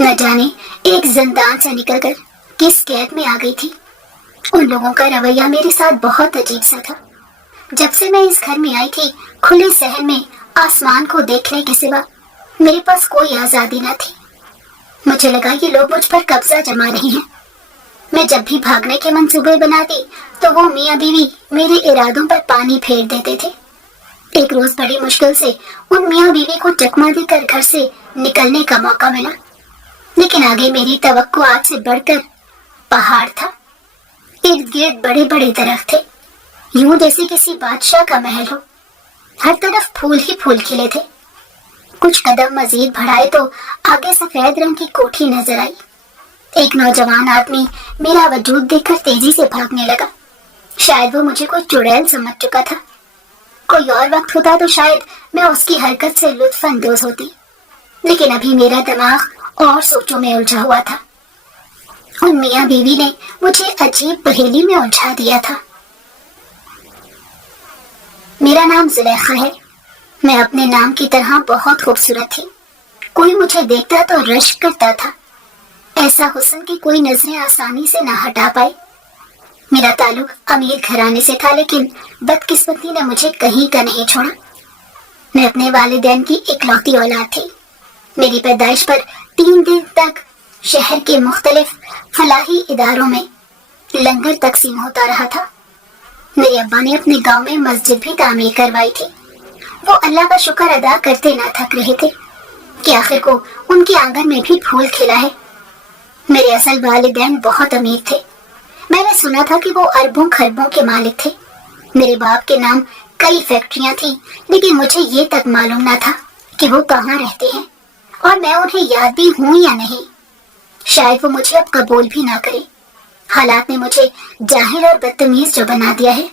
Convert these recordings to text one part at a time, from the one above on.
न जाने एक जिंदान से निकलकर किस कैद में आ गई थी। उन लोगों का रवैया मेरे साथ बहुत अजीब सा था। जब से मैं इस घर में आई थी, खुले सहन में आसमान को देखने के सिवा मेरे पास कोई आजादी न थी। मुझे लगा ये लोग मुझ पर कब्जा जमा रहे हैं। मैं जब भी भागने के मंसूबे बनाती तो वो मियाँ बीवी मेरे इरादों पर पानी फेर देते थे। एक रोज बड़ी मुश्किल से उन मियाँ बीवी को चकमा देकर घर से निकलने का मौका मिला, लेकिन आगे मेरी तवक्को आज से बढ़कर पहाड़ था। इर्द गिर्द बड़े बड़े दरख्त थे, यूं जैसे किसी बादशाह का महल हो। हर तरफ फूल ही फूल खिले थे। कुछ कदम मजीद बढ़ाए तो आगे सफेद रंग की कोठी नजर आई। एक नौजवान आदमी मेरा वजूद देखकर तेजी से भागने लगा। शायद वो मुझे कोई चुड़ैल समझ चुका था। कोई और वक्त होता तो शायद मैं उसकी हरकत से लुत्फ अंदोज होती, लेकिन अभी मेरा दिमाग और सोचों में उलझा हुआ था। उन मियाँ बीवी ने मुझे अजीब पहेली में उलझा दिया था। मेरा नाम जुलेखा है। मैं अपने नाम की तरह बहुत खूबसूरत थी। कोई मुझे देखता तो रश्क करता था। ऐसा हुस्न कि कोई नजरें आसानी से ना हटा पाए। मेरा ताल्लुक अमीर घराने से था, लेकिन बदकिस्मती ने मुझे कहीं का नहीं छोड़ा। मैं अपने वालिदैन की इकलौती औलाद थी। मेरी पैदाइश पर 3 दिन तक शहर के मुख्तलिफ फलाही इदारों में लंगर तकसीम होता रहा था। मेरे अब्बा ने अपने गांव में मस्जिद भी तामीर करवाई थी। वो अल्लाह का शुक्र अदा करते ना थक रहे थे कि आखिर को उनके आंगन में भी फूल खिला है। मेरे असल वालिदैन बहुत अमीर थे। मैंने सुना था कि वो अरबों खरबों के मालिक थे। मेरे बाप के नाम कई फैक्ट्रियां थी, लेकिन मुझे ये तक मालूम ना था कि वो कहाँ रहते हैं और मैं उन्हें याद भी हूँ या नहीं। शायद वो मुझे अब कबूल भी ना करे। हालात ने मुझे जाहिल और बदतमीज जो बना दिया है।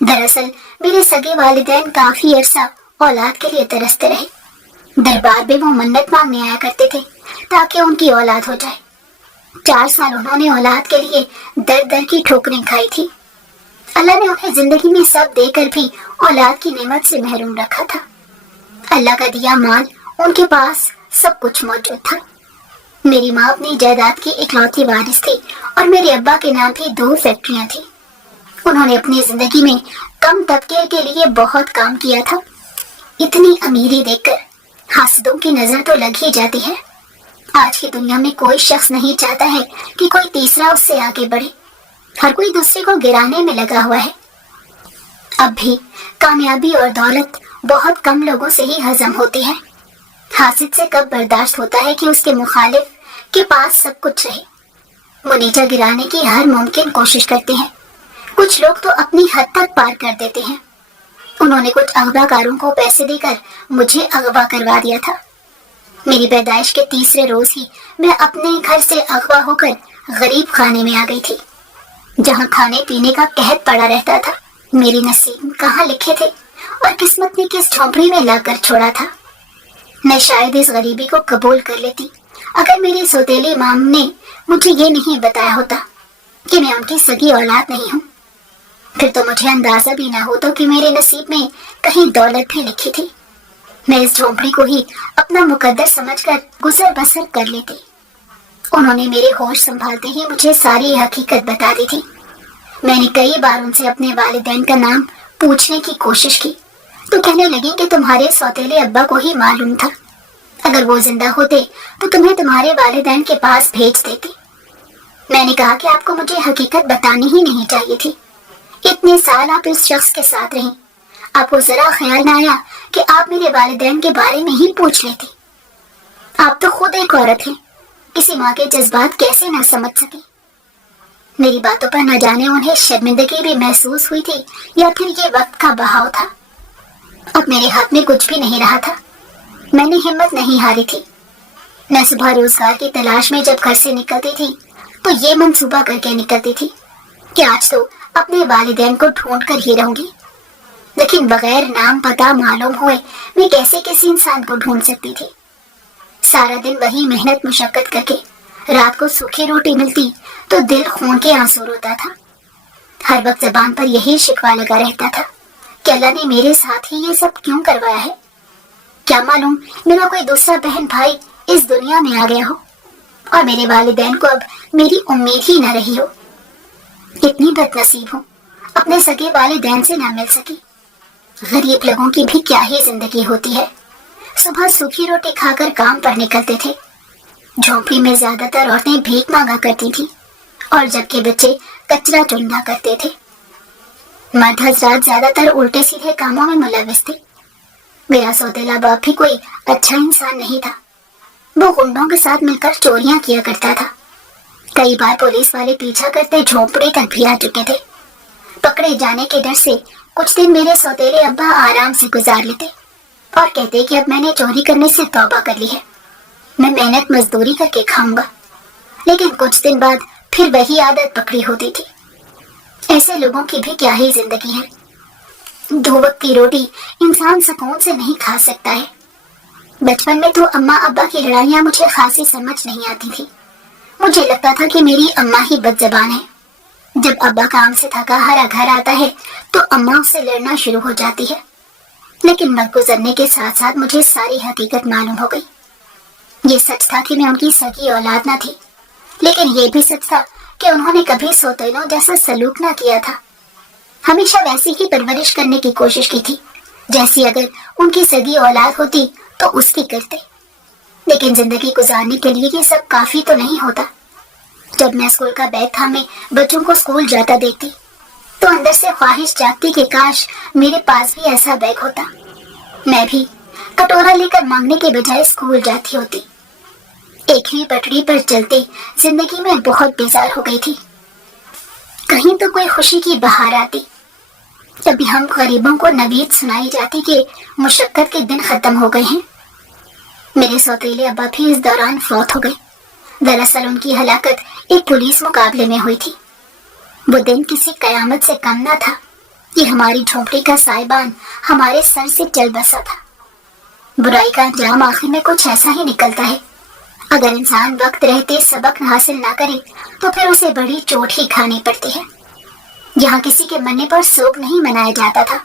दरअसल मेरे सगे वालिदैन काफी अरसा औलाद के लिए तरसते रहे। दरबार में वो मन्नत मांगने आया करते थे ताकि उनकी औलाद हो जाए। 4 साल उन्होंने औलाद के लिए दर दर की ठोकरें खाई थी। अल्लाह ने उन्हें जिंदगी में सब देकर भी औलाद की नेमत से महरूम रखा था। अल्लाह का दिया माल, उनके पास सब कुछ मौजूद था। मेरी माँ अपनी जायदाद की इकलौती वारिस थी और मेरे अब्बा के नाम भी 2 फैक्ट्रियां थी। उन्होंने अपनी जिंदगी में कम तबके के लिए बहुत काम किया था। इतनी अमीरी देखकर हासिदों की नजर तो लग ही जाती है। आज की दुनिया में कोई शख्स नहीं चाहता है कि कोई तीसरा उससे आगे बढ़े। हर कोई दूसरे को गिराने में लगा हुआ है। अब भी कामयाबी और दौलत बहुत कम लोगों से ही हजम होती है। हासिद से कब बर्दाश्त होता है कि उसके मुखालिफ के पास सब कुछ रहे। वो नीचा गिराने की हर मुमकिन कोशिश करते हैं। कुछ लोग तो अपनी हद तक पार कर देते हैं। उन्होंने कुछ अगवाकारों को पैसे देकर मुझे अगवा करवा दिया था। मेरी पैदाइश के तीसरे रोज ही मैं अपने घर से अगवा होकर गरीब खाने में आ गई थी, जहाँ खाने पीने का कहत पड़ा रहता था। मेरी नसीब कहाँ लिखे थे और किस्मत ने किस झोंपड़ी में लाकर छोड़ा था। मैं शायद इस गरीबी को कबूल कर लेती अगर मेरी सौतेली माम ने मुझे ये नहीं बताया होता कि मैं उनकी सगी औलाद नहीं हूँ। फिर तो मुझे अंदाजा भी ना होता कि मेरे नसीब में कहीं दौलत भी लिखी थी। मैं इस झोंपड़ी को ही अपना मुकद्दर समझकर गुजर बसर कर लेती। उन्होंने मेरे होश संभालते ही मुझे सारी हकीकत बता दी थी। मैंने कई बार उनसे अपने वालिदैन का नाम पूछने की कोशिश की तो कहने लगी कि तुम्हारे सौतेले अब्बा को ही मालूम था। अगर वो जिंदा होते तो तुम्हें तुम्हारे वालिदैन के पास भेज देती। मैंने कहा कि आपको मुझे हकीकत बतानी ही नहीं चाहिए थी। इतने साल आप इस शख्स के साथ रहीं, आपको जरा ख्याल न आया कि आप मेरे वालिदैन के बारे में ही पूछ लेती। आप तो खुद एक औरत हैं, किसी माँ के जज्बात कैसे ना समझ सके। मेरी बातों पर न जाने उन्हें शर्मिंदगी भी महसूस हुई थी या फिर ये वक्त का बहाव था। अब मेरे हाथ में कुछ भी नहीं रहा था। मैंने हिम्मत नहीं हारी थी। मैं सुबह रोजगार की तलाश में जब घर से निकलती थी तो ये मंसूबा करके निकलती थी कि आज तो अपने वालिदैन को ढूंढ कर ही रहूंगी। लेकिन बगैर नाम पता मालूम हुए मैं कैसे किसी इंसान को ढूंढ सकती थी। सारा दिन वही मेहनत मुशक्कत करके रात को सूखी रोटी मिलती तो दिल खून के आंसू रोता था। हर वक्त जबान पर यही शिकवा लगा रहता था कि अल्लाह ने मेरे साथ ही ये सब क्यों करवाया है। क्या मालूम मेरा कोई दूसरा बहन भाई इस दुनिया में आ गया हो। اور میرے والدین کو اب میری امید ہی نہ رہی ہو۔ اتنی بدنصیب ہوں، اپنے سگے والدین سے نہ مل سکی۔ غریب لوگوں کی بھی کیا ہی زندگی ہوتی ہے۔ صبح سوکھی روٹی کھا کر کام پر نکلتے تھے۔ جھونپڑی میں زیادہ تر عورتیں بھیک مانگا کرتی تھیں اور جبکہ بچے کچرا چندا کرتے تھے۔ مرد حضرات زیادہ تر الٹے سیدھے کاموں میں ملوث تھے۔ میرا سوتیلا باپ بھی کوئی اچھا انسان نہیں تھا۔ وہ گنڈوں کے ساتھ مل کر چوریاں کیا کرتا تھا۔ کئی بار پولیس والے پیچھا کرتے جھونپڑی تک بھی آ چکے تھے۔ پکڑے جانے کے ڈر سے کچھ دن میرے سوتیلے ابا آرام سے گزار لیتے اور کہتے کہ اب میں نے چوری کرنے سے توبہ کر لی ہے، میں محنت مزدوری کر کے کھاؤں گا۔ لیکن کچھ دن بعد پھر وہی عادت پکڑی ہوتی تھی۔ ایسے لوگوں کی بھی کیا ہی زندگی ہے۔ دو وقت کی روٹی انسان سکون سے نہیں کھا سکتا ہے۔ بچپن میں تو اماں ابا کی لڑائیاں مجھے خاصی سمجھ نہیں آتی تھی۔ مجھے لگتا تھا کہ میری اماں ہی بد زبان ہے۔ جب ابا کام سے تھکا ہارا گھر آتا ہے تو اماں اس سے لڑنا شروع ہو جاتی ہے۔ لیکن وقت گزرنے کے ساتھ ساتھ مجھے ساری حقیقت معلوم ہو گئی۔ یہ سچ تھا کہ میں ان کی سگی اولاد نہ تھی، لیکن یہ بھی سچ تھا کہ انہوں نے کبھی سوتیلوں جیسا سلوک نہ کیا تھا۔ ہمیشہ ویسی ہی پرورش کرنے کی کوشش کی تھی جیسی اگر ان کی سگی اولاد ہوتی تو اس کی کرتے۔ لیکن زندگی گزارنے کے لیے یہ سب کافی تو نہیں ہوتا۔ جب میں اسکول کا بیگ تھامے بچوں کو اسکول جاتا دیکھتی تو اندر سے خواہش جاگتی کہ کاش میرے پاس بھی ایسا بیگ ہوتا، میں بھی کٹورا لے کر مانگنے کے بجائے اسکول جاتی ہوتی۔ ایک ہی پٹڑی پر چلتے زندگی میں بہت بیزار ہو گئی تھی۔ کہیں تو کوئی خوشی کی بہار آتی، کبھی ہم غریبوں کو نوید سنائی جاتی کہ مشقت کے دن ختم ہو گئے ہیں۔ میرے سوتیلے ابا بھی اس دوران فوت ہو گئے۔ دراصل ان کی ہلاکت ایک پولیس مقابلے میں ہوئی تھی۔ وہ دن کسی قیامت سے کم نہ تھا۔ یہ ہماری جھونپڑی کا سائبان ہمارے سر سے چل بسا تھا۔ برائی کا انجام آخر میں کچھ ایسا ہی نکلتا ہے۔ اگر انسان وقت رہتے سبق حاصل نہ کرے تو پھر اسے بڑی چوٹ ہی کھانی پڑتی ہے۔ یہاں کسی کے مرنے پر سوگ نہیں منایا جاتا تھا۔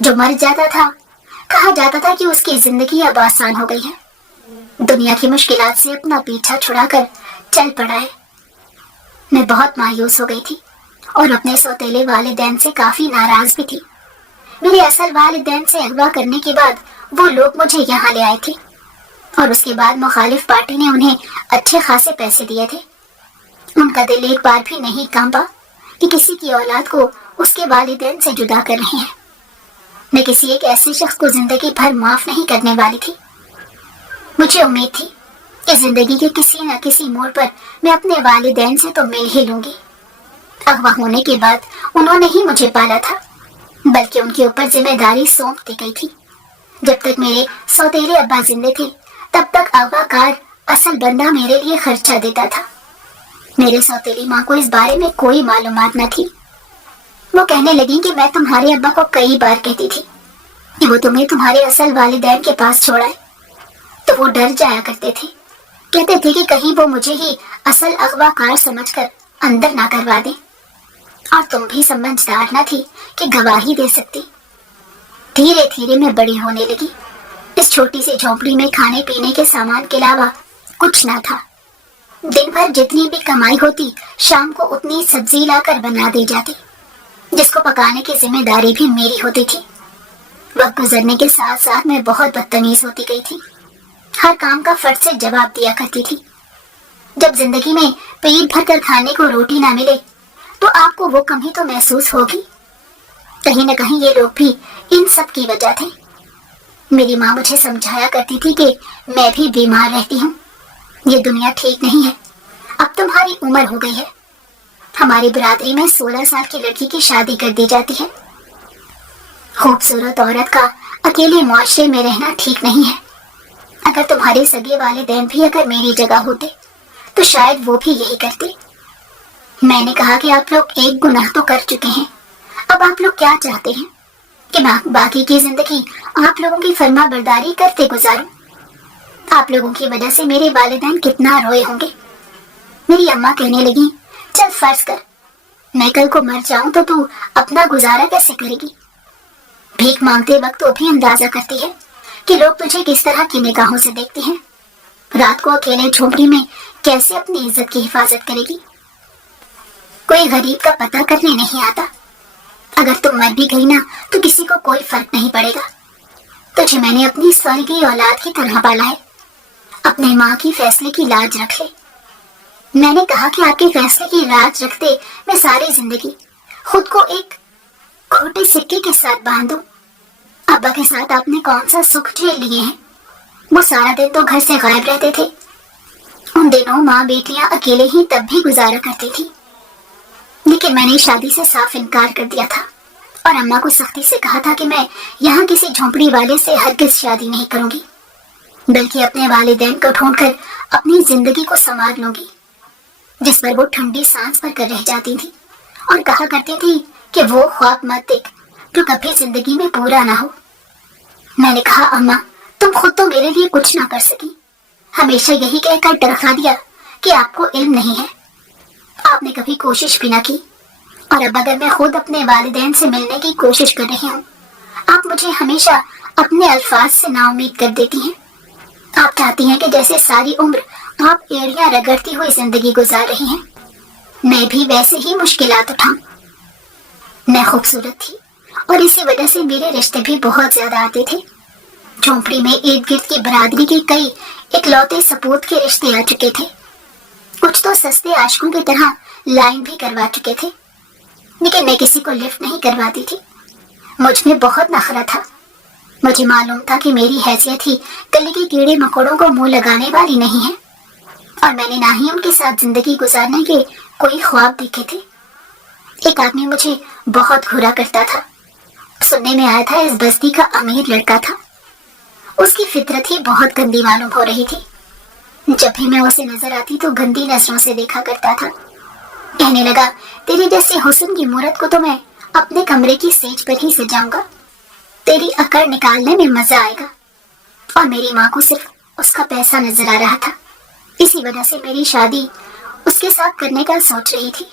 جو مر جاتا تھا کہا جاتا تھا کہ اس کی زندگی اب آسان ہو گئی ہے، دنیا کی مشکلات سے اپنا پیچھا چھڑا کر چل پڑا ہے۔ میں بہت مایوس ہو گئی تھی اور اپنے سوتیلے والدین سے کافی ناراض بھی تھی۔ میرے اصل والدین سے اغوا کرنے کے بعد وہ لوگ مجھے یہاں لے آئے تھے اور اس کے بعد مخالف پارٹی نے انہیں اچھے خاصے پیسے دیے تھے۔ ان کا دل ایک بار بھی نہیں کانپا کہ کسی کی اولاد کو اس کے والدین سے جدا کر رہے ہیں۔ میں کسی ایک ایسے شخص کو زندگی بھر معاف نہیں کرنے والی تھی۔ مجھے امید تھی کہ زندگی کے کسی نہ کسی موڑ پر میں اپنے والدین سے تو مل ہی لوں گی۔ اغوا ہونے کے بعد انہوں نے ہی مجھے پالا تھا، بلکہ ان کے اوپر ذمہ داری سونپ دی گئی تھی۔ جب تک میرے سوتیلے ابا زندے تھے تب تک اغوا کار اصل بندہ میرے لیے خرچہ دیتا تھا۔ میرے سوتیلی ماں کو اس بارے میں کوئی معلومات نہ تھی۔ وہ کہنے لگیں کہ میں تمہارے ابا کو کئی بار کہتی تھی کہ وہ تمہیں تمہارے اصل والدین کے پاس چھوڑائے، تو وہ ڈر جایا کرتے تھے۔ کہتے تھے کہ کہیں وہ مجھے ہی اصل اغوا کار سمجھ کر اندر نہ کروا دیں، اور تم بھی سمجھدار نہ تھی کہ گواہی دے سکتی۔ دھیرے دھیرے میں بڑی ہونے لگی۔ اس چھوٹی سی جھونپڑی میں کھانے پینے کے سامان کے علاوہ کچھ نہ تھا۔ دن بھر جتنی بھی کمائی ہوتی شام کو اتنی سبزی لا کر بنا دی جاتی، جس کو پکانے کی ذمہ داری بھی میری ہوتی تھی۔ وقت گزرنے کے ساتھ ساتھ میں بہت بدتمیز ہوتی گئی تھی۔ ہر کام کا فرد سے جواب دیا کرتی تھی۔ جب زندگی میں پیٹ بھر کر کھانے کو روٹی نہ ملے تو آپ کو وہ کمی تو محسوس ہوگی۔ کہیں نہ کہیں یہ لوگ بھی ان سب کی وجہ تھے۔ میری ماں مجھے سمجھایا کرتی تھی کہ میں بھی بیمار رہتی ہوں۔ یہ دنیا ٹھیک نہیں ہے، اب تمہاری عمر ہو گئی ہے۔ ہماری برادری میں 16 سال کی لڑکی کی شادی کر دی جاتی ہے۔ خوبصورت عورت کا اکیلے معاشرے میں رہنا ٹھیک نہیں ہے۔ اگر تمہارے سگے والدین بھی اگر میری جگہ ہوتے تو شاید وہ بھی یہی کرتے۔ میں نے کہا کہ آپ لوگ ایک گناہ تو کر چکے ہیں، اب آپ لوگ کیا چاہتے ہیں کہ میں باقی کی زندگی آپ لوگوں کی فرما برداری کرتے گزاروں؟ آپ لوگوں کی وجہ سے میرے والدین کتنا روئے ہوں گے۔ میری اماں کہنے لگی، چل فرض کر میں کل کو مر جاؤں تو تو اپنا گزارا کیسے کرے گی؟ بھیک مانگتے وقت تو بھی اندازہ کرتی ہے کہ لوگ تجھے کس طرح کی نگاہوں سے دیکھتے ہیں۔ رات کو اکیلے جھونپڑی میں کیسے اپنی عزت کی حفاظت کرے گی؟ کوئی غریب کا پتہ کرنے نہیں آتا. اگر تم مر بھی گئی نا تو کسی کو کوئی فرق نہیں پڑے گا. تجھے میں نے اپنی سالگی اولاد کی طرح پالا ہے. اپنے ماں کی فیصلے کی لاج رکھ لے. میں نے کہا کہ آپ کے فیصلے کی لاج رکھتے میں ساری زندگی خود کو ایک کھوٹے سکے کے ساتھ باندھوں. ابا کے ساتھ آپ نے کون سا سکھ جھیل لیے ہیں؟ وہ سارا دن تو گھر سے غائب رہتے تھے. ان دنوں ماں بیٹیاں اکیلے ہی تب بھی گزارا کرتی تھی. لیکن میں نے شادی سے صاف انکار کر دیا تھا اور اماں کو سختی سے کہا تھا کہ میں یہاں کسی جھونپڑی والے سے ہرگز شادی نہیں کروں گی، بلکہ اپنے والدین کو ڈھونڈ کر اپنی زندگی کو سنوار لوں گی. جس پر وہ ٹھنڈی سانس پر کر رہ جاتی تھی اور کہا کرتی تھی کہ وہ خواب مت دیکھ جو کبھی زندگی میں پورا نہ ہو. میں نے کہا اماں تم خود تو میرے لیے کچھ نہ کر سکی. ہمیشہ یہی کہہ کر ڈرا دیا کہ آپ کو علم نہیں ہے. آپ نے کبھی کوشش بھی نہ کی. اور اب اگر میں خود اپنے والدین سے ملنے کی کوشش کر رہی ہوں، آپ مجھے ہمیشہ اپنے الفاظ سے نا امید کر دیتی ہیں. آپ چاہتی ہیں کہ جیسے ساری عمر آپ ایڑیاں رگڑتی ہوئی زندگی گزار رہی ہیں، میں بھی ویسے ہی مشکلات اٹھاؤں. میں خوبصورت تھی اور اسی وجہ سے میرے رشتے بھی بہت زیادہ آتے تھے. جھونپڑی میں ارد گرد کی برادری کے کئی اکلوتے سپوت کے رشتے آ چکے تھے. کچھ تو سستے عاشقوں کی طرح لائن بھی کروا چکے تھے، لیکن میں کسی کو لفٹ نہیں کرواتی تھی. مجھ میں بہت نخرہ تھا. مجھے معلوم تھا کہ میری حیثیت ہی گلی کے کیڑے مکوڑوں کو منہ لگانے والی نہیں ہے، اور میں نے نہ ہی ان کے ساتھ زندگی گزارنے کے کوئی خواب دیکھے تھے. ایک آدمی مجھے بہت گھورا کرتا تھا. سننے میں آیا تھا اس بستی کا امیر لڑکا تھا. اس کی فطرت ہی بہت گندی معلوم ہو رہی تھی. جب بھی میں اسے نظر آتی تو گندی نظروں سے دیکھا کرتا تھا. کہنے لگا تیرے جیسے حسن کی مورت کو تو میں اپنے کمرے کی سیج پر ہی سجاؤں گا. تیری اکڑ نکالنے میں مزہ آئے گا. اور میری ماں کو صرف اس کا پیسہ نظر آ رہا تھا. اسی وجہ سے میری شادی اس کے ساتھ کرنے کا سوچ رہی تھی.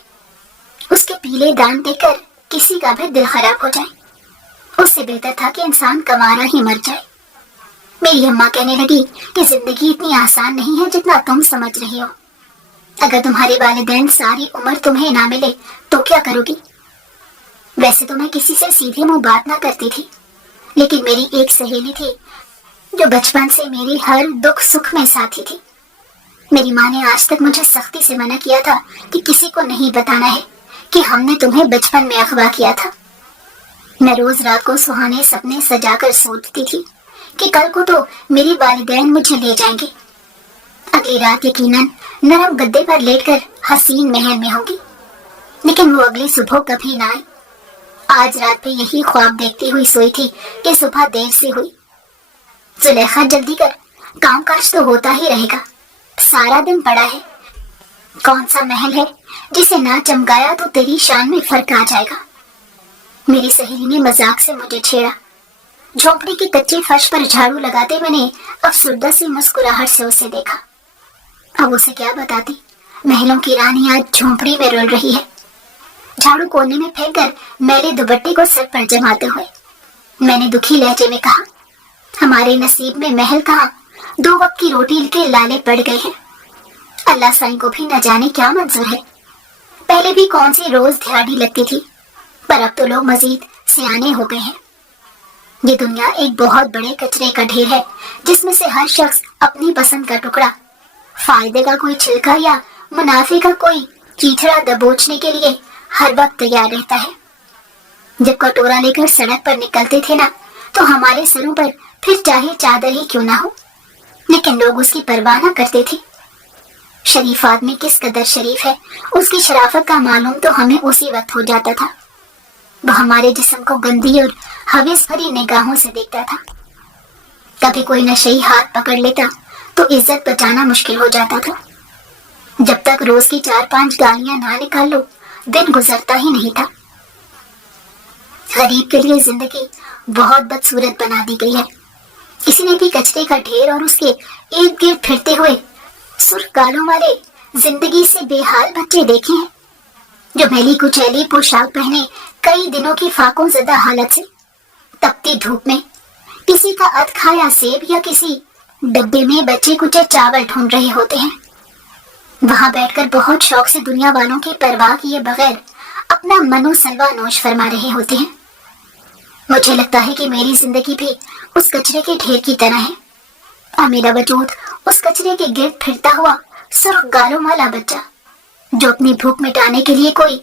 اس کے پیلے دان دیکھ کر کسی کا بھی دل خراب ہو جائے. اس سے بہتر تھا کہ انسان کمارا ہی مر جائے. میری اماں کہنے لگی کہ زندگی اتنی آسان نہیں ہے جتنا تم سمجھ رہی ہو. اگر تمہارے والدین ساری عمر تمہیں نہ ملے تو کیا کرو گی؟ ویسے تو میں کسی سے سیدھے منہ بات نہ کرتی تھی، لیکن میری ایک سہیلی تھی جو بچپن سے میری ہر دکھ سکھ میں ساتھی تھی. میری ماں نے آج تک مجھے سختی سے منع کیا تھا کہ کسی کو نہیں بتانا ہے کہ ہم نے تمہیں بچپن میں اغوا کیا تھا. میں روز رات کو سہانے سپنے سجا کر سوچتی تھی کہ کل کو تو میرے والدین مجھے لے جائیں گے. اگلی رات یقیناً نرم گدے پر لیٹ کر حسین محل میں ہوگی، لیکن وہ اگلی صبح کبھی نہ آئی. آج رات بھی یہی خواب دیکھتی ہوئی سوئی تھی کہ صبح دیر سے ہوئی. زلیخا جلدی کر، کام کاج تو ہوتا ہی رہے گا، سارا دن پڑا ہے. کون سا محل ہے جسے نہ چمکایا تو تیری شان میں فرق آ جائے گا. میری سہیلی نے مذاق سے مجھے چھیڑا. جھونپڑی کے کچے فرش پر جھاڑو لگاتے میں نے افسردہ سی مسکراہٹ سے اسے دیکھا. اب اسے کیا بتاتی، محلوں کی رانی آج جھونپڑی میں رول رہی ہے. جھاڑو کونے میں پھینک کر میرے دوپٹے کو سر پر جماتے ہوئے میں نے دکھی لہجے میں کہا، ہمارے نصیب میں محل کہاں، 2 وقت کی روٹی کے لالے پڑ گئے ہیں. اللہ سائیں کو بھی نہ جانے کیا منظور ہے. پہلے بھی کون سی روز دھیاڑی لگتی تھی، پر اب تو لوگ مزید سیانے ہو گئے ہیں. یہ دنیا ایک بہت بڑے کچرے کا ڈھیر ہے جس میں سے ہر شخص اپنی پسند کا ٹکڑا، فائدے کا کوئی چھلکا یا منافع کا کوئی چیتھڑا دبوچنے کے لیے ہر وقت تیار رہتا ہے. جب کٹورا لے کر سڑک پر نکلتے تھے نا تو ہمارے سروں پر پھر چاہے چادر ہی کیوں نہ ہو، لیکن لوگ اس کی پرواہ نہ کرتے تھے. شریف آدمی کس قدر شریف ہے اس کی شرافت کا معلوم تو ہمیں اسی وقت ہو جاتا تھا. وہ ہمارے جسم کو گندی اور حوث بھری نگاہوں سے دیکھتا تھا. کبھی کوئی نشئی ہاتھ پکڑ لیتا تو عزت بچانا مشکل ہو جاتا تھا. جب تک روز کی 4-5 گالیاں نہ نکال لو دن گزرتا ہی نہیں تھا. غریب کے لیے زندگی بہت بدصورت بنا دی گئی ہے. کسی نے بھی کچرے کا ڈھیر اور اس کے ارد گرد پھرتے ہوئے سرخ گالوں والے زندگی سے بے حال بچے دیکھے ہیں جو میلی کچیلی پوشاک پہنے کئی دنوں کی فاقوں زدہ حالت سے تپتی دھوپ میں کسی کا ادھ کھایا سیب یا کسی डब्बे में बचे कुचे चावल ढूंढ रहे होते हैं। वहां बैठकर बहुत शौक से दुनिया वालों की परवाह किए बगैर अपना मनो सलवा नोश फरमा रहे होते हैं। मुझे लगता है कि मेरी जिंदगी भी उस कचरे के ढेर की तरह है और मेरा वजूद उस कचरे के गिर्द फिरता हुआ सुर्ख गालों वाला बच्चा जो अपनी भूख मिटाने के लिए कोई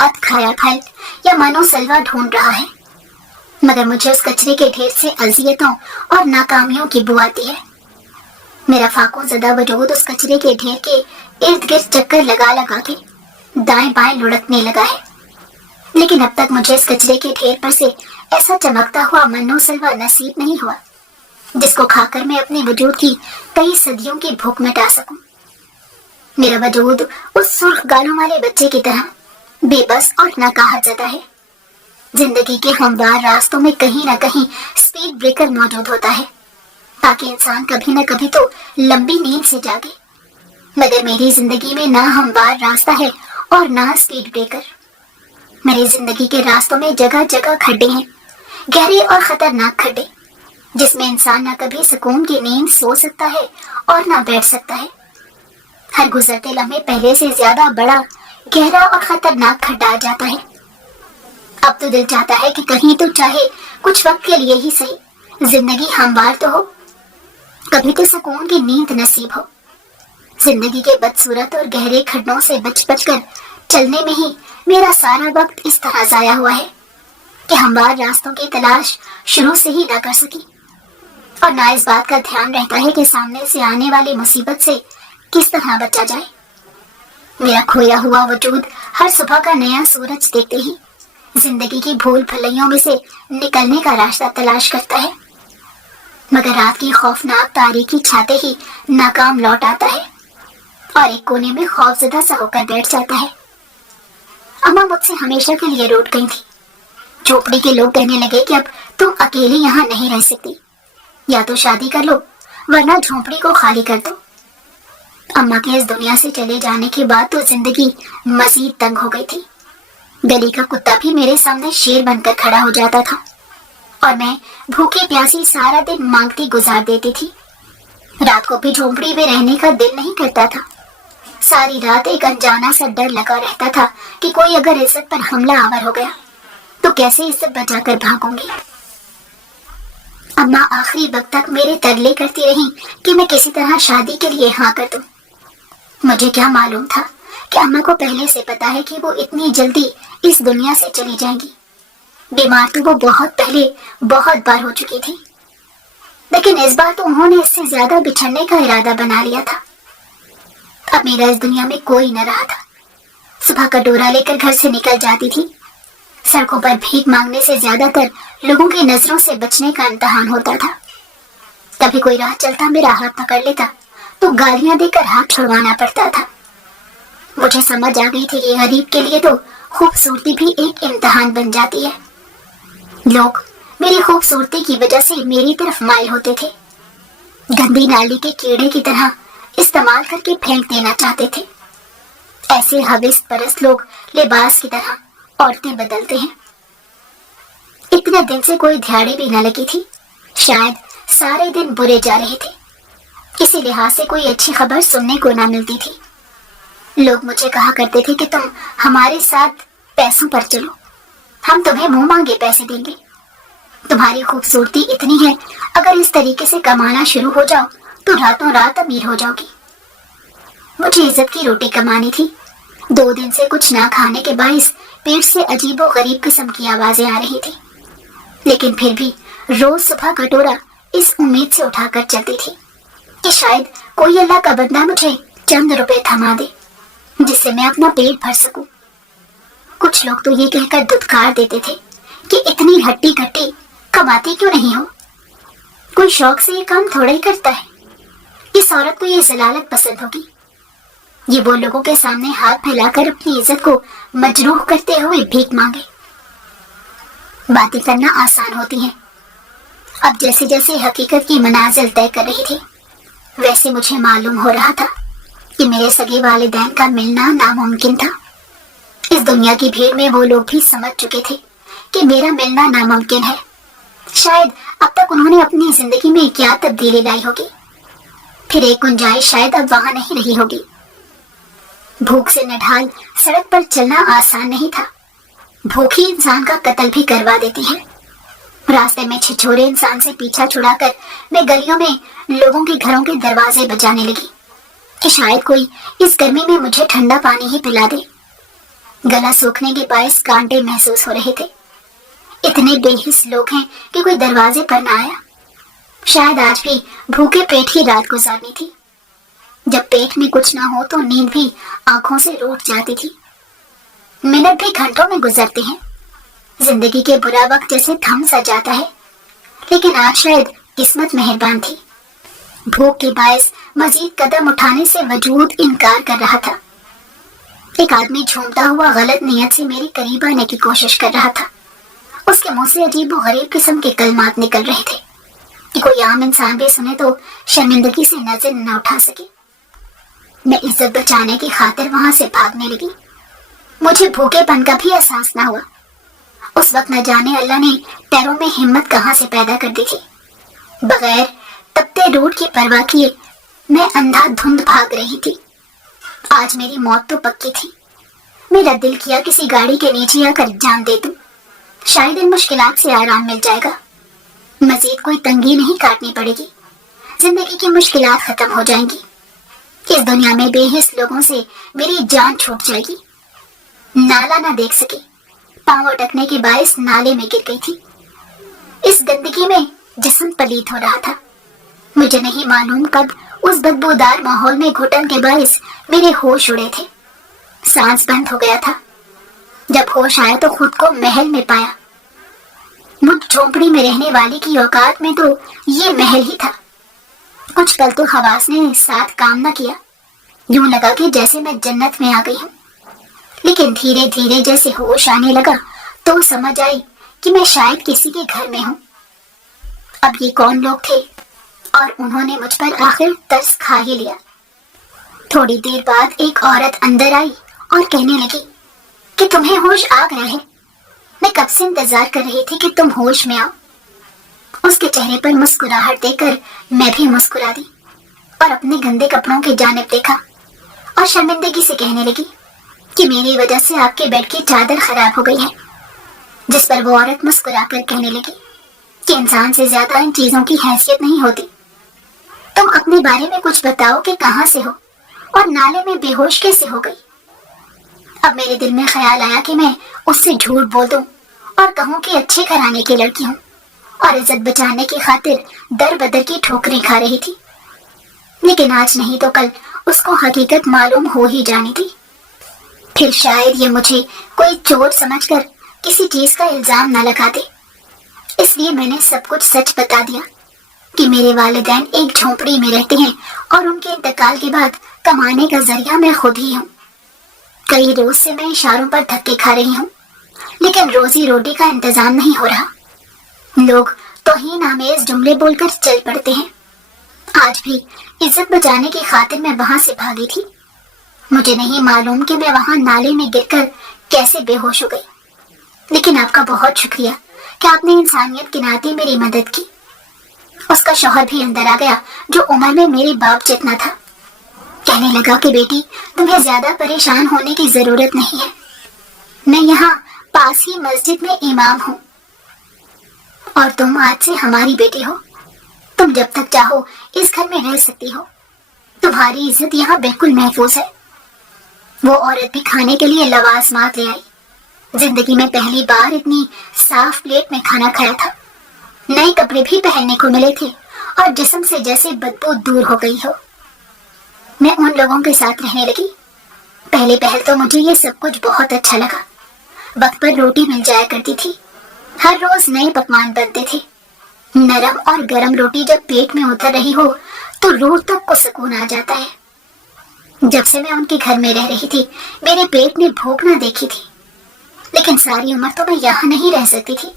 अत खाया फल या मनो सलवा ढूंढ रहा है, मगर मुझे उस कचरे के ढेर से अजियतों और नाकामियों की बू आती है। मेरा फाको ज़दा वजूद उस कचरे के ढेर के इर्द गिर्द चक्कर लगा लगा के दाएं बाएं लुढ़कने लगा है, लेकिन अब तक मुझे इस कचरे के ढेर पर से ऐसा चमकता हुआ मन्नो सलवा नसीब नहीं हुआ जिसको खाकर मैं अपने वजूद की कई सदियों की भूख मिटा सकूं। मेरा वजूद उस सुर्ख गालों वाले बच्चे की तरह बेबस और नाकाहतज़दा है। जिंदगी के हमवार रास्तों में कहीं न कहीं स्पीड ब्रेकर मौजूद होता है ताकि इंसान कभी न कभी तो लंबी नींद से जागे, मगर मेरी जिंदगी में ना हमवार रास्ता है और ना स्पीड ब्रेकर। मेरी जिंदगी के रास्तों में जगह जगह खड्डे हैं, गहरे और खतरनाक खड्डे, जिसमें इंसान न कभी सुकून की नींद सो सकता है और न बैठ सकता है। हर गुजरते लम्हे पहले से ज्यादा बड़ा, गहरा और खतरनाक खड्डा आ जाता है। अब तो दिल चाहता है कि कहीं तो चाहे कुछ वक्त के लिए ही सही जिंदगी हमवार तो हो, कभी तो सुकून की नींद नसीब हो। जिंदगी के बदसूरत और गहरे खड्डों से बच बच कर चलने में ही मेरा सारा वक्त इस तरह जाया हुआ है कि हमवार रास्तों की तलाश शुरू से ही न कर सकी और ना इस बात का ध्यान रहता है कि सामने से आने वाली मुसीबत से किस तरह बचा जाए। मेरा खोया हुआ वजूद हर सुबह का नया सूरज देखते ही जिंदगी की भूल भुलैयों में से निकलने का रास्ता तलाश करता है, मगर रात की खौफनाक तारीकी छाते ही नाकाम लौट आता है और एक कोने में खौफजदा सा होकर बैठ जाता है। अम्मा मुझसे हमेशा के लिए रूठ गई थी। झोपड़ी के लोग कहने लगे कि अब तुम अकेली यहाँ नहीं रह सकती, या तो शादी कर लो वरना झोपड़ी को खाली कर दो। अम्मा के इस दुनिया से चले जाने के बाद तो जिंदगी मजीद तंग हो गई थी। गली का कुत्ता भी मेरे सामने शेर बनकर खड़ा हो जाता था और मैं भूखी प्यासी सारा दिन मांगती गुजार देती थी। रात को भी झोपड़ी में रहने का दिल नहीं करता था। सारी रात एक अनजाना सा डर लगा रहता था कि कोई अगर इज्जत पर हमला आवर हो गया तो कैसे इज्जत बचाकर भागूंगी। अम्मा आखिरी वक्त तक मेरे तरले करती रही कि मैं किसी तरह शादी के लिए हाँ कर दूं। मुझे क्या मालूम था कि अम्मा को पहले से पता है कि वो इतनी जल्दी इस दुनिया से चली जाएंगी। बीमार तो वो बहुत पहले बहुत बार हो चुकी थी, लेकिन इस बार तो उन्होंने इससे ज्यादा बिछड़ने का इरादा बना लिया था। अब मेरा इस दुनिया में कोई न रहा था। सुबह का डोरा लेकर घर से निकल जाती थी। सड़कों पर भीख मांगने से ज्यादातर लोगों की नजरों से बचने का इम्तिहान होता था। कभी कोई राह चलता मेरा हाथ पकड़ लेता तो गालियां देकर हाथ छुड़वाना पड़ता था। मुझे समझ आ गई थी कि गरीब के लिए तो खूबसूरती भी एक इम्तिहान बन जाती है। लोग मेरी खूबसूरती की वजह से मेरी तरफ माइल होते थे। गंदी नाली के कीड़े की तरह इस्तेमाल करके फेंक देना चाहते थे। ऐसे हविस परस्त लोग लिबास की तरह औरतें बदलते हैं। इतने दिन से कोई दिहाड़ी भी न लगी थी। शायद सारे दिन बुरे जा रहे थे। किसी लिहाज से कोई अच्छी खबर सुनने को ना मिलती थी। लोग मुझे कहा करते थे कि तुम हमारे साथ पैसों पर चलो, हम तुम्हें मुंह मांगे पैसे देंगे। तुम्हारी खूबसूरती इतनी है, अगर इस तरीके से कमाना शुरू हो जाओ तो रातों रात अमीर हो जाओगी। मुझे इज्जत की रोटी कमानी थी। 2 दिन से कुछ ना खाने के बाइस पेट से अजीबो गरीब किस्म की आवाजें आ रही थी, लेकिन फिर भी रोज सुबह कटोरा इस उम्मीद से उठाकर चलती थी कि शायद कोई अल्लाह का बंदा मुझे चंद रुपए थमा दे जिससे मैं अपना पेट भर सकूं। कुछ लोग तो ये कहकर धुतकार देते थे कि इतनी हट्टी कट्टी कमाती क्यों नहीं हो, कोई शौक से ये काम थोड़ा ही करता है, इस औरत को ये जलालत पसंद होगी। ये वो लोगों के सामने हाथ फैलाकर अपनी इज्जत को मजरूह करते हुए भीख मांगे। बातें करना आसान होती हैं। अब जैसे जैसे हकीकत की मनाजिल तय कर रही थी, वैसे मुझे मालूम हो रहा था कि मेरे सगे वालिदैन का मिलना नामुमकिन था। इस दुनिया की भीड़ में वो लोग भी समझ चुके थे कि मेरा मिलना नामुमकिन है। शायद अब तक उन्होंने अपनी जिंदगी में क्या तब्दीली लाई होगी। پھر ایک گنجائش شاید اب وہاں نہیں رہی ہوگی۔ بھوک سے نڈھال سڑک پر چلنا آسان نہیں تھا۔ بھوک ہی انسان کا قتل بھی کروا دیتی ہے۔ راستے میں چھچورے انسان سے پیچھا چھڑا کر میں گلیوں میں لوگوں کے گھروں کے دروازے بجانے لگی کہ شاید کوئی اس گرمی میں مجھے ٹھنڈا پانی ہی پلا دے۔ گلا سوکھنے کے باعث کانٹے محسوس ہو رہے تھے۔ اتنے بے حس لوگ ہیں کہ کوئی دروازے پر نہ آیا۔ شاید آج بھی بھوکے پیٹ ہی رات گزارنی تھی۔ جب پیٹ میں کچھ نہ ہو تو نیند بھی آنکھوں سے روٹ جاتی تھی۔ منٹ بھی گھنٹوں میں گزرتے ہیں۔ زندگی کے برا وقت جیسے تھم سا جاتا ہے، لیکن آج شاید قسمت مہربان تھی۔ بھوک کے باعث مزید قدم اٹھانے سے وجود انکار کر رہا تھا۔ ایک آدمی جھومتا ہوا غلط نیت سے میرے قریب آنے کی کوشش کر رہا تھا۔ اس کے منہ سے عجیب و غریب قسم کے کلمات نکل رہے تھے کہ کوئی عام انسان بھی سنے تو شرمندگی سے نظر نہ اٹھا سکے۔ میں عزت بچانے کی خاطر وہاں سے بھاگنے لگی۔ مجھے بھوکے پن کا بھی احساس نہ ہوا۔ اس وقت نہ جانے اللہ نے پیروں میں ہمت کہاں سے پیدا کر دی تھی۔ بغیر تپتے روڈ کی پرواہ کیے میں اندھا دھند بھاگ رہی تھی۔ آج میری موت تو پکی تھی۔ میرا دل کیا کسی گاڑی کے نیچے آ کر جان دے دوں، شاید ان مشکلات سے آرام مل جائے گا۔ مزید کوئی تنگی نہیں کاٹنی پڑے گی، زندگی کی مشکلات ختم ہو جائیں گی۔ اس دنیا میں بے حس لوگوں سے میری جان چھوٹ جائے گی۔ نالا نہ دیکھ سکی، پاؤں اٹکنے کے باعث نالے میں گر گئی تھی۔ اس گندگی میں جسم پلیت ہو رہا تھا۔ مجھے نہیں معلوم کب اس بدبودار ماحول میں گھٹن کے باعث میرے ہوش اڑے تھے۔ سانس بند ہو گیا تھا۔ جب ہوش آیا تو خود کو محل میں پایا۔ مجھ جھونپڑی میں رہنے والی کی اوقات میں تو یہ محل ہی تھا۔ کچھ پل تو حواس نے ساتھ کام نہ کیا، یوں لگا کہ جیسے میں جنت میں آ گئی ہوں۔ لیکن دھیرے دھیرے جیسے ہوش آنے لگا تو سمجھ آئی کہ میں شاید کسی کے گھر میں ہوں۔ اب یہ کون لوگ تھے اور انہوں نے مجھ پر آخر ترس کھا ہی لیا۔ تھوڑی دیر بعد ایک عورت اندر آئی اور کہنے لگی کہ تمہیں ہوش آ گیا ہے، میں کب سے انتظار کر رہی تھی کہ تم ہوش میں آؤ۔ اس کے چہرے پر مسکراہٹ دے کر میں بھی مسکرا دی اور اپنے گندے کپڑوں کی جانب دیکھا اور شرمندگی سے کہنے لگی کہ میری وجہ سے آپ کے بیڈ کی چادر خراب ہو گئی ہے۔ جس پر وہ عورت مسکرا کر کہنے لگی کہ انسان سے زیادہ ان چیزوں کی حیثیت نہیں ہوتی۔ تم اپنے بارے میں کچھ بتاؤ کہ کہاں سے ہو اور نالے میں بے ہوش کیسے ہو گئی۔ اب میرے دل میں خیال آیا کہ میں اس سے جھوٹ بول دوں اور کہوں کہ اچھے گھرانے کی لڑکی ہوں اور عزت بچانے کی خاطر در بدر کی ٹھوکریں کھا رہی تھی۔ لیکن آج نہیں تو کل اس کو حقیقت معلوم ہو ہی جانی تھی۔ پھر شاید یہ مجھے کوئی چور سمجھ کر کسی چیز کا الزام نہ لگا دے۔ اس لیے میں نے سب کچھ سچ بتا دیا کہ میرے والدین ایک جھونپڑی میں رہتے ہیں اور ان کے انتقال کے بعد کمانے کا ذریعہ میں خود ہی ہوں۔ کئی روز سے میں اشاروں پر دھکے کھا رہی ہوں، لیکن روزی روٹی کا انتظام نہیں ہو رہا۔ لوگ توہین آمیز جملے بول کر چل پڑتے ہیں۔ آج بھی عزت بچانے کی خاطر میں وہاں سے بھاگی تھی۔ مجھے نہیں معلوم کہ میں وہاں نالے میں گر کر کیسے بے ہوش ہو گئی، لیکن آپ کا بہت شکریہ کہ آپ نے انسانیت کے ناطے میری مدد کی۔ اس کا شوہر بھی اندر آ گیا جو عمر میں میرے باپ جتنا تھا۔ کہنے لگا کہ بیٹی تمہیں زیادہ پریشان ہونے کی ضرورت نہیں ہے، میں یہاں پاس ہی مسجد میں امام ہوں اور تم آج سے ہماری بیٹی ہو۔ تم جب تک چاہو اس گھر میں رہ سکتی ہو، تمہاری عزت یہاں بالکل محفوظ ہے۔ وہ عورت بھی کھانے کے لیے لوازمات لے آئی۔ زندگی میں پہلی بار اتنی صاف پلیٹ میں کھانا کھایا تھا۔ نئے کپڑے بھی پہننے کو ملے تھے اور جسم سے جیسے بدبو دور ہو گئی ہو۔ میں ان لوگوں کے ساتھ رہنے لگی۔ پہلے پہل تو مجھے یہ سب کچھ بہت اچھا لگا۔ وقت پر روٹی مل جایا کرتی تھی، ہر روز نئے پکوان بنتے تھے۔ نرم اور گرم روٹی جب پیٹ میں اتر رہی ہو تو روح تک کو سکون آ جاتا ہے۔ جب سے میں ان کے گھر میں رہ رہی تھی میرے پیٹ نے بھوک نہ دیکھی تھی، لیکن ساری عمر تو میں یہاں نہیں رہ سکتی تھی۔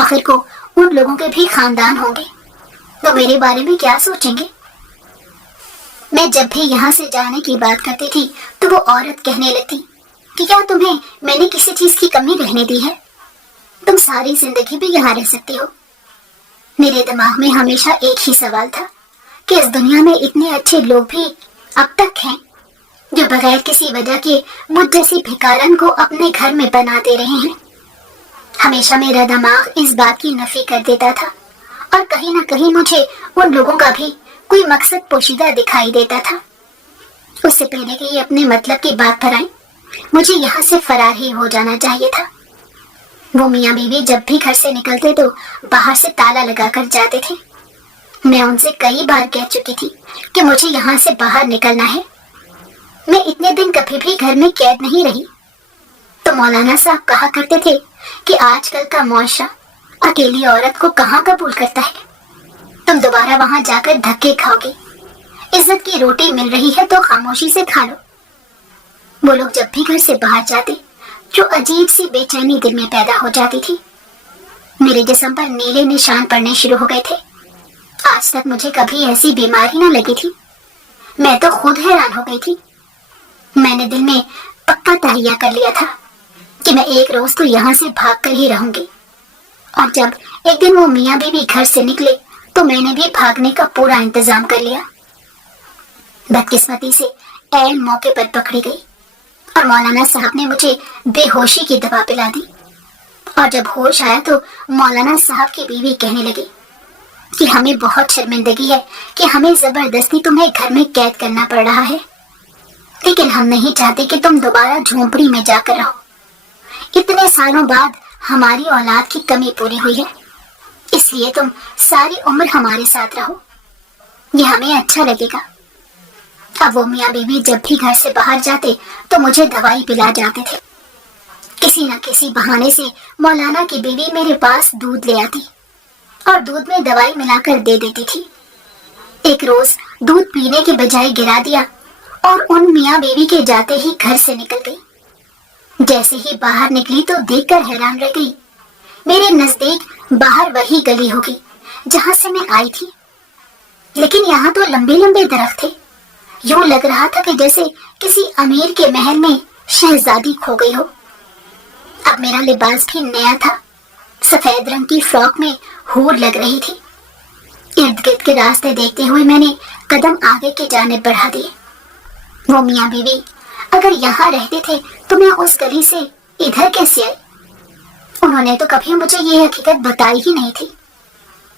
آخر کو ان لوگوں کے بھی خاندان ہوں گے، وہ میرے بارے میں کیا سوچیں گے؟ میں جب بھی یہاں سے جانے کی بات کرتی تھی تو وہ عورت کہنے لگتی کہ کیا تمہیں میں نے کسی چیز کی کمی رہنے دی ہے؟ تم ساری زندگی بھی یہاں رہ سکتی ہو۔ میرے دماغ میں ہمیشہ ایک ہی سوال تھا कि इस दुनिया में इतने अच्छे लोग भी अब तक हैं जो बगैर किसी वजह के मुझ जैसी भिखारन को अपने घर में बना दे रहे हैं। हमेशा मेरा दिमाग इस बात की नफी कर देता था और कहीं ना कहीं मुझे उन लोगों का भी कोई मकसद पोशीदा दिखाई देता था। उससे पहले कि ये अपने मतलब की बात पर आए, मुझे यहाँ से फरार ही हो जाना चाहिए था। वो मियाँ बीवी जब भी घर से निकलते तो बाहर से ताला लगाकर जाते थे। मैं उनसे कई बार कह चुकी थी कि मुझे यहाँ से बाहर निकलना है। मैं इतने दिन कभी भी घर में कैद नहीं रही। तो मौलाना साहब कहा करते थे कि आजकल का मुआशरा अकेली औरत को कहाँ कबूल करता है। तुम दोबारा वहां जाकर धक्के खाओगे। इज्जत की रोटी मिल रही है तो खामोशी से खा लो। वो लोग जब भी घर से बाहर जाते जो अजीब सी बेचैनी दिल में पैदा हो जाती थी। मेरे जिस्म पर नीले निशान पड़ने शुरू हो गए थे। आज तक मुझे कभी ऐसी बीमारी न लगी थी। मैं तो खुद हैरान हो गई थी। मैंने दिल में पक्का तहैया कर लिया था कि मैं एक रोज तो यहाँ से भाग कर ही रहूंगी। और जब एक दिन वो मियाँ बीवी घर से निकले तो मैंने भी भागने का पूरा इंतजाम कर लिया। बदकिस्मती से ऐन मौके पर पकड़ी गई और मौलाना साहब ने मुझे बेहोशी की दवा पिला दी। और जब होश आया तो मौलाना साहब की बीवी कहने लगी कि हमें बहुत शर्मिंदगी है कि हमें जबरदस्ती तुम्हें घर में कैद करना पड़ रहा है, लेकिन हम नहीं चाहते कि तुम दोबारा झोंपड़ी में जाकर रहो। इतने सालों बाद हमारी औलाद की कमी पूरी हुई है, इसलिए तुम सारी उम्र हमारे साथ रहो, ये हमें अच्छा लगेगा। अब वो मियाँ बीवी जब भी घर से बाहर जाते तो मुझे दवाई पिला जाते थे। किसी न किसी बहाने से मौलाना की बीवी मेरे पास दूध ले आती और दूध में दवाई मिलाकर दे देती थी। एक रोज दूध पीने के बजाय गिरा दिया और उन मियाँ बीवी के जाते ही घर से निकल गई। जैसे ही बाहर निकली तो देखकर हैरान रह गई। मेरे नजदीक बाहर वही गली होगी जहां से मैं आई थी, लेकिन यहाँ तो लंबे लंबे दरख्त थे। यूं लग रहा था कि जैसे किसी अमीर के महल में शहजादी खो गई हो। अब मेरा लिबास भी नया था। सफेद रंग की फ्रॉक में हूर लग रही थी। इर्द गिर्द के रास्ते देखते हुए मैंने कदम आगे की जानिब बढ़ा दिए। वो मियाँ बीवी अगर यहाँ रहते थे तो मैं उस गली से इधर कैसे आई? उन्होंने तो कभी मुझे ये हकीकत बताई ही नहीं थी।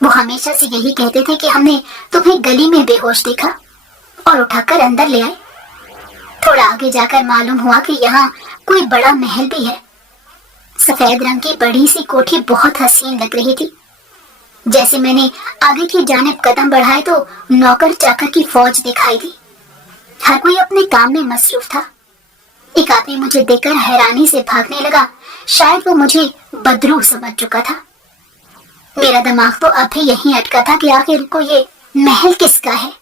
वो हमेशा से यही कहते थे कि हमने तुम्हें गली में बेहोश देखा और उठाकर अंदर ले आए। थोड़ा आगे जाकर मालूम हुआ कि यहाँ कोई बड़ा महल भी है। सफेद रंग की बड़ी सी कोठी बहुत हसीन लग रही थी। जैसे मैंने आगे की जानिब कदम बढ़ाए तो नौकर चाकर की फौज दिखाई दी। हर कोई अपने काम में मसरूफ था। एक आदमी मुझे देखकर हैरानी से भागने लगा। शायद वो मुझे बदरू समझ चुका था। मेरा दिमाग तो अभी यहीं अटका था कि आखिर को ये महल किसका है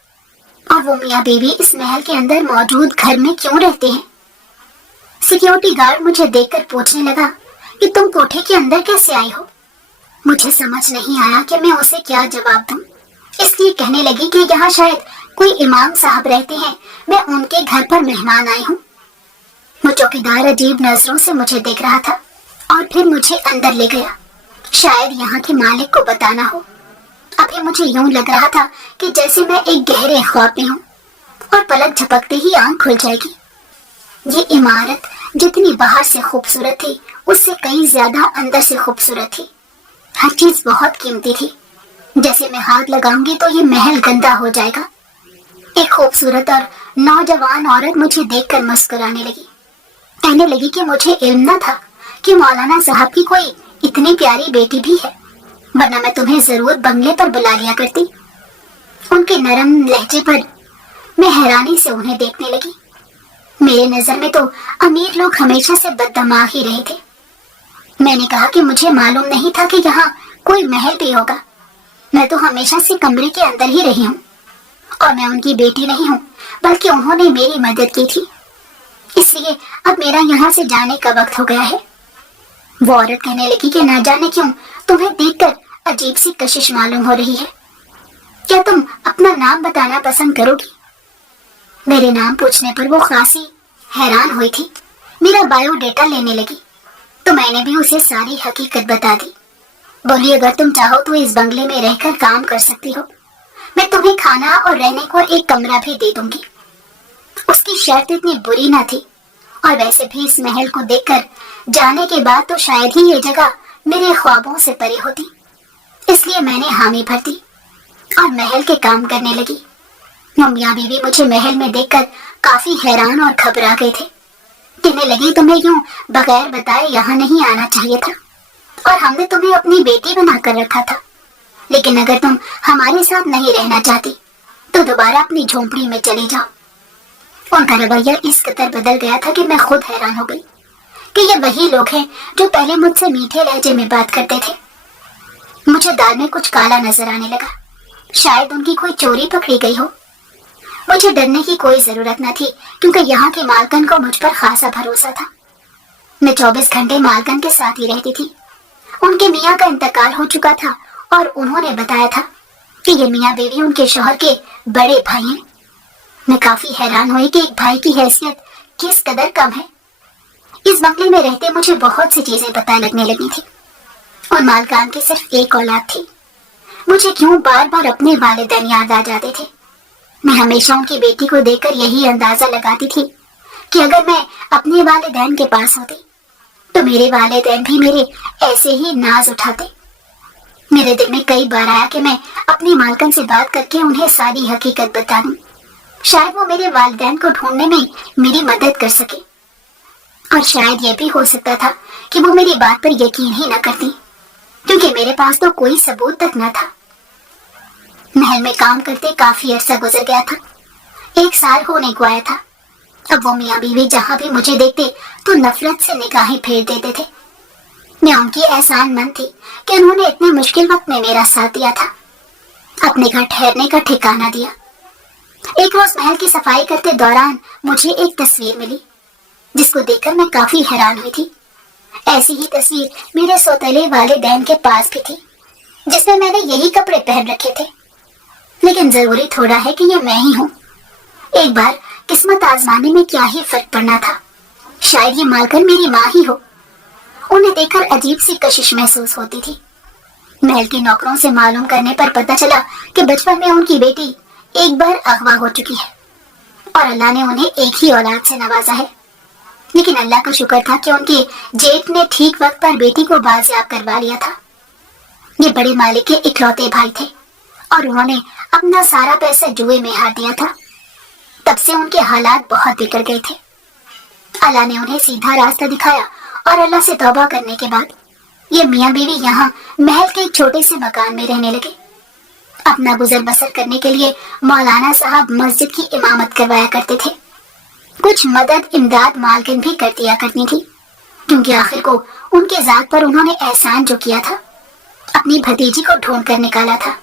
और वो मियाँ बीवी इस महल के अंदर मौजूद घर में क्यों रहते हैं। सिक्योरिटी गार्ड मुझे देखकर पूछने लगा कि तुम कोठे के अंदर कैसे आई हो। मुझे समझ नहीं आया कि मैं उसे क्या जवाब दूं, इसलिए कहने लगी कि यहाँ शायद कोई इमाम साहब रहते हैं, मैं उनके घर पर मेहमान आई हूँ। वो चौकीदार अजीब नजरों से मुझे देख रहा था और फिर मुझे अंदर ले गया। शायद यहाँ के मालिक को बताना हो। अभी मुझे यूं लग रहा था कि जैसे मैं एक गहरे ख्वाब में हूँ और पलक झपकते ही आंख खुल जाएगी। ये इमारत जितनी बाहर से खूबसूरत थी उससे कहीं ज्यादा अंदर से खूबसूरत थी। हर चीज बहुत कीमती थी। जैसे मैं हाथ लगाऊंगी तो ये महल गंदा हो जाएगा। एक खूबसूरत और नौजवान औरत मुझे देखकर मुस्कुराने लगी। कहने लगी कि मुझे इल्म न था कि मौलाना साहब की कोई इतनी प्यारी बेटी भी है, वरना मैं तुम्हें जरूर बंगले पर बुला लिया करती। उनके नरम लहजे पर मैं हैरानी से उन्हें देखने लगी। मेरे नजर में तो अमीर लोग हमेशा से बददिमाग ही रहे थे। मैंने कहा कि मुझे मालूम नहीं था कि यहाँ कोई महल भी होगा। मैं तो हमेशा से कमरे के अंदर ही रही हूँ और मैं उनकी बेटी नहीं हूँ, बल्कि उन्होंने मेरी मदद की थी। इसलिए अब मेरा यहाँ से जाने का वक्त हो गया है। वो औरत कहने लगी कि ना जाने क्यों तुम्हें देखकर अजीब सी कशिश मालूम हो रही है। क्या तुम अपना नाम बताना पसंद करोगी? मेरे नाम पूछने पर वो खासी हैरान हुई थी। मेरा बायोडेटा लेने लगी तो मैंने भी उसे सारी हकीकत बता दी। बोली, अगर तुम चाहो तो इस बंगले में रहकर काम कर सकती हो, मैं तुम्हें खाना और रहने को एक कमरा भी दे दूंगी। उसकी शर्त इतनी बुरी न थी, और वैसे भी इस महल को देखकर जाने के बाद तो शायद ही ये जगह मेरे ख्वाबों से परे होती। इसलिए मैंने हामी भर दी और महल के काम करने लगी। मियां बीवी मुझे महल में देखकर काफी हैरान और घबरा गए थे। कहने लगी, तुम्हें यूं बगैर बताए यहाँ नहीं आना चाहिए था, और हमने तुम्हें अपनी बेटी बनाकर रखा था। लेकिन अगर तुम हमारे साथ नहीं रहना चाहती तो दोबारा अपनी झोंपड़ी में चली जाओ। उनका रवैया इस कदर बदल गया था कि मैं खुद हैरान हो गई कि ये वही लोग हैं जो पहले मुझसे मीठे लहजे में बात करते थे। मुझे दाल में कुछ काला नजर आने लगा। शायद उनकी कोई चोरी पकड़ी गई हो। मुझे डरने की कोई जरूरत न थी, क्योंकि यहाँ के मालकन को मुझ पर खासा भरोसा था। मैं 24 घंटे मालकन के साथ ही रहती थी। उनके मियाँ का इंतकाल हो चुका था और उन्होंने बताया था कि ये मियाँ बीवी उनके शौहर के बड़े भाई हैं। मैं काफी हैरान हुई कि एक भाई की हैसियत किस कदर कम है। इस बंगले में रहते मुझे बहुत सी चीजें पता लगने लगी थी, और मालकान की सिर्फ एक औलाद थी। मुझे क्यों बार बार अपने वालिदैन याद आ जाते थे। मैं हमेशा उनकी बेटी को देखकर यही अंदाजा लगाती थी कि अगर मैं अपने वालिदैन के पास होती तो मेरे वालिदैन भी मेरे ऐसे ही नाज उठाते। मेरे दिल में कई बार आया कि मैं अपनी मालकन से बात करके उन्हें सारी हकीकत बता दूं। शायद वो मेरे वालिदैन को ढूंढने में मेरी मदद कर सके, और शायद यह भी हो सकता था कि वो मेरी बात पर यकीन ही न करती, क्योंकि मेरे पास तो कोई सबूत तक न था। महल में काम करते काफी अरसा गुजर गया था। 1 साल होने को आया था। अब वो मियाँ बीवी जहाँ भी मुझे देखते तो नफरत से निगाहें फेर देते थे। मैं उनकी एहसान मंद थी कि उन्होंने इतने मुश्किल वक्त में मेरा साथ दिया था, अपने घर ठहरने का ठिकाना दिया। एक रोज महल की सफाई करते दौरान मुझे एक तस्वीर मिली, जिसको देखकर मैं काफी हैरान हुई थी। ऐसी ही तस्वीर मेरे सौतेले वालिदैन के पास भी थी, जिसमें मैंने यही कपड़े पहन रखे थे। लेकिन जरूरी थोड़ा है कि ये मैं ही हूँ। एक बार किस्मत आजमाने में क्या ही फर्क पड़ना था। शायद ये मालकन मेरी माँ ही हो। उन्हें देखकर अजीब सी कशिश महसूस होती थी। महल के नौकरों से मालूम करने पर पता चला कि बचपन में उनकी बेटी एक बार अगवा हो चुकी है, और अल्लाह ने उन्हें एक ही औलाद से नवाजा है। लेकिन अल्लाह का शुक्र था कि उनके जेठ ने ठीक वक्त पर बेटी को बाजियाब करवा लिया था। ये बड़े मालिक के इकलौते भाई थे, और उन्होंने अपना सारा पैसा जुए में हार दिया था। तब से उनके हालात बहुत बिगड़ गए थे। अल्लाह ने उन्हें सीधा रास्ता दिखाया, और अल्लाह से तौबा करने के बाद ये मियाँ बीवी यहाँ महल के एक छोटे से मकान में रहने लगे। अपना गुजर बसर करने के लिए मौलाना साहब मस्जिद की इमामत करवाया करते थे। कुछ मदद इमदाद मालकिन भी कर दिया करती थी, क्योंकि आखिर को उनके जात पर उन्होंने एहसान जो किया था, अपनी भतीजी को ढूंढ कर निकाला था।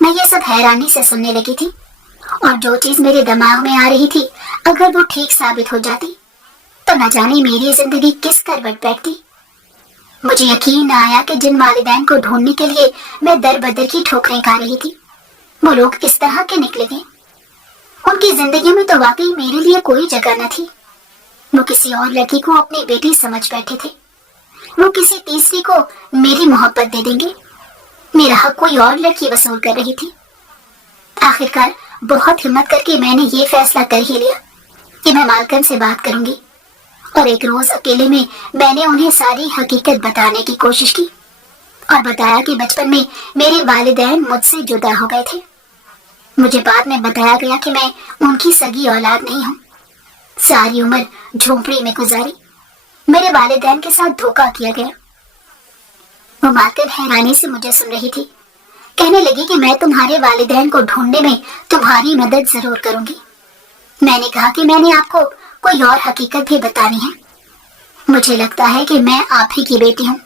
मैं ये सब हैरानी से सुनने लगी थी, और जो चीज मेरे दिमाग में आ रही थी, अगर वो ठीक साबित हो जाती तो न जाने मेरी जिंदगी किस करवट बैठती। मुझे यकीन न आया कि जिन वालिदैन को ढूंढने के लिए मैं दर बदर की ठोकरें खा रही थी, वो लोग इस तरह के निकले थे। उनकी जिंदगी में तो वाकई मेरे लिए कोई जगह न थी। वो किसी और लड़की को अपनी बेटी समझ बैठे थे। वो किसी तीसरी को मेरी मोहब्बत दे देंगे। मेरा हक कोई और लड़की वसूल कर रही थी। आखिरकार बहुत हिम्मत करके मैंने ये फैसला कर ही लिया कि मैं मालकन से बात करूंगी, और एक रोज अकेले में मैंने उन्हें सारी हकीकत बताने की कोशिश की, और बताया कि बचपन में मेरे वालिदैन मुझसे जुदा हो गए थे। मुझे बाद में बताया गया कि मैं उनकी सगी औलाद नहीं हूँ। सारी उम्र झोंपड़ी में गुजारी, मेरे वालिदैन के साथ धोखा किया गया। वो मालकिन हैरानी से मुझे सुन रही थी। कहने लगी कि मैं तुम्हारे वालिदैन को ढूंढने में तुम्हारी मदद जरूर करूंगी। मैंने कहा कि मैंने आपको कोई और हकीकत भी बतानी है। मुझे लगता है कि मैं आप ही की बेटी हूँ।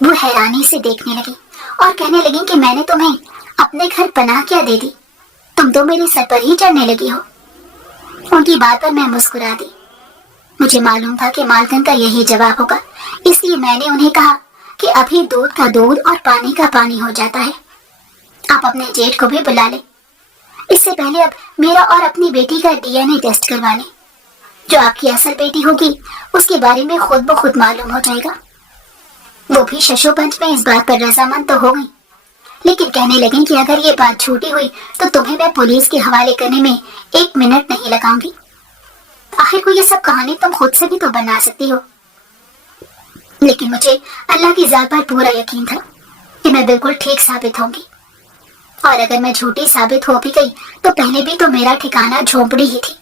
वो हैरानी से देखने लगी और कहने लगी कि मैंने तुम्हें अपने घर पनाह क्या दे दी, तुम तो मेरे सर पर ही चढ़ने लगी हो। उनकी बात पर मैं मुस्कुरा दी। मुझे मालूम था कि मालकन का यही जवाब होगा, इसलिए मैंने उन्हें कहा कि अभी दूध का दूध और पानी का पानी हो जाता है। आप अपने जेठ को भी बुला लें। इससे पहले अब मेरा और अपनी बेटी का डीएनए टेस्ट करवा लें। जो आपकी असल बेटी होगी उसके बारे में खुद ब खुद मालूम हो जाएगा। वो भी शशोपंच में इस बात पर रजामंद तो हो गई, لیکن کہنے لگیں کہ اگر یہ بات جھوٹی ہوئی تو تمہیں میں پولیس کے حوالے کرنے میں 1 منٹ نہیں لگاؤں گی۔ آخر کو یہ سب کہانی تم خود سے بھی تو بنا سکتی ہو۔ لیکن مجھے اللہ کی ذات پر پورا یقین تھا کہ میں بالکل ٹھیک ثابت ہوں گی، اور اگر میں جھوٹی ثابت ہو بھی گئی تو پہلے بھی تو میرا ٹھکانہ جھونپڑی ہی تھی۔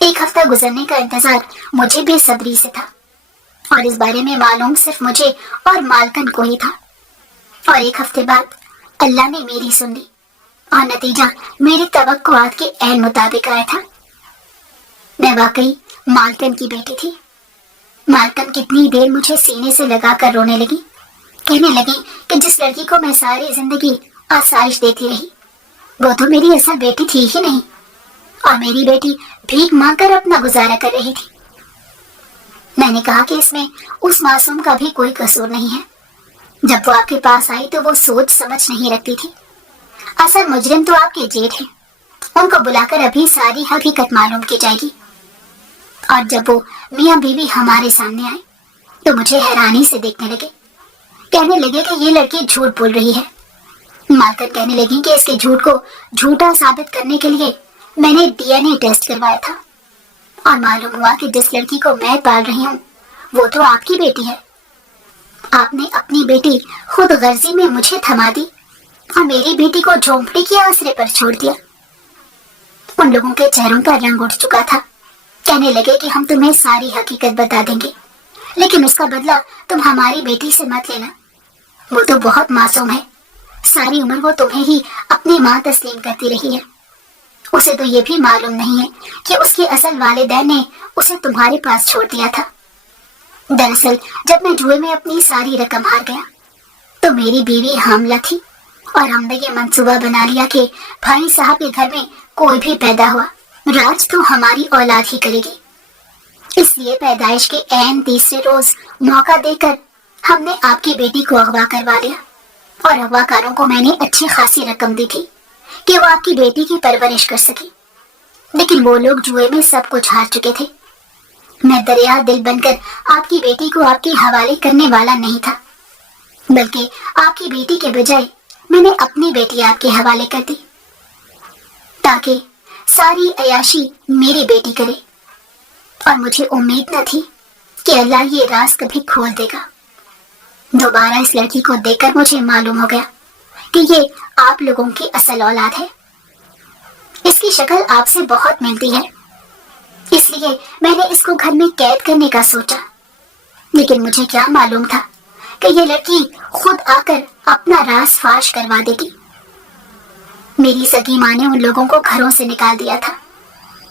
1 ہفتہ گزرنے کا انتظار مجھے بے صبری سے تھا، اور اس بارے میں معلوم صرف مجھے اور مالکن کو ہی تھا۔ اور 1 ہفتے بعد اللہ نے میری سن لی، اور نتیجہ میری توقعات کے عین مطابق آیا تھا۔ میں واقعی مالکن کی بیٹی تھی۔ مالکن کتنی دیر مجھے سینے سے لگا کر رونے لگی، کہنے لگی کہ جس لڑکی کو میں ساری زندگی آسائش دیتی رہی وہ تو میری اصل بیٹی تھی ہی نہیں، اور میری بیٹی بھیک مانگ کر اپنا گزارا کر رہی تھی۔ میں نے کہا کہ اس میں اس معصوم کا بھی کوئی قصور نہیں ہے۔ جب وہ آپ کے پاس آئی تو وہ سوچ سمجھ نہیں رکھتی تھی۔ اصل مجرم تو آپ کے جیٹ ہیں، ان کو بلا کر ابھی ساری حقیقت معلوم کی جائے گی۔ اور جب وہ میاں بیوی ہمارے سامنے آئے تو مجھے حیرانی سے دیکھنے لگے، کہنے لگے کہ یہ لڑکی جھوٹ بول رہی ہے۔ مالکن کہنے لگی کہ اس کے جھوٹ کو جھوٹا ثابت کرنے کے لیے میں نے DNA ٹیسٹ کروایا تھا، اور معلوم ہوا کہ جس لڑکی کو میں پال رہی ہوں وہ تو آپ کی بیٹی ہے۔ آپ نے اپنی بیٹی خود غرضی میں مجھے تھما دی اور میری بیٹی کو جھونپڑی کے آسرے پر چھوڑ دیا۔ ان لوگوں کے چہروں کا رنگ اٹھ چکا تھا، کہنے لگے کہ ہم تمہیں ساری حقیقت بتا دیں گے، لیکن اس کا بدلہ تم ہماری بیٹی سے مت لینا، وہ تو بہت معصوم ہے، ساری عمر وہ تمہیں ہی اپنی ماں تسلیم کرتی رہی ہے۔ اسے تو یہ بھی معلوم نہیں ہے کہ اس کے اصل والدین نے اسے تمہارے پاس چھوڑ دیا تھا۔ دراصل جب میں جوئے میں اپنی ساری رقم ہار گیا تو میری بیوی حاملہ تھی، اور ہم نے یہ منصوبہ بنا لیا کہ بھائی صاحب کے گھر میں کوئی بھی پیدا ہوا راج تو ہماری اولاد ہی کرے گی۔ اس لیے پیدائش کے عین 3 روز موقع دے کر ہم نے آپ کی بیٹی کو اغوا کروا لیا، اور اغوا کاروں کو میں نے اچھی خاصی رقم دی تھی کہ وہ آپ کی بیٹی کی پرورش کر سکے، لیکن وہ لوگ جوئے میں سب کچھ ہار چکے تھے۔ میں دریا دل بن کر آپ کی بیٹی کو آپ کے حوالے کرنے والا نہیں تھا، بلکہ آپ کی بیٹی کے بجائے میں نے اپنی بیٹی آپ کے حوالے کر دی تاکہ ساری عیاشی میری بیٹی کرے، اور مجھے امید نہ تھی کہ اللہ یہ راز کبھی کھول دے گا۔ دوبارہ اس لڑکی کو دیکھ کر مجھے معلوم ہو گیا کہ یہ آپ لوگوں کی اصل اولاد ہے۔ اس کی شکل آپ سے بہت ملتی ہے، اس لیے میں نے اس کو گھر میں قید کرنے کا سوچا، لیکن مجھے کیا معلوم تھا کہ یہ لڑکی خود آ کر اپنا راز فاش کروا دے گی۔ میری سگی ماں نے ان لوگوں کو گھروں سے نکال دیا تھا،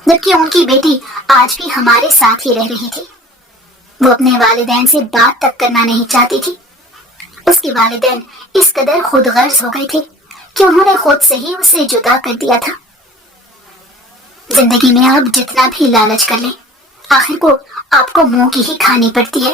جبکہ ان کی بیٹی آج بھی ہمارے ساتھ ہی رہ رہی تھی۔ وہ اپنے والدین سے بات تک کرنا نہیں چاہتی تھی۔ اس کے والدین اس قدر خود غرض ہو گئے تھے کہ انہوں نے خود سے ہی اسے جدا کر دیا تھا۔ زندگی میں آپ جتنا بھی لالچ کر لیں، آخر کو آپ کو منہ کی ہی کھانی پڑتی ہے۔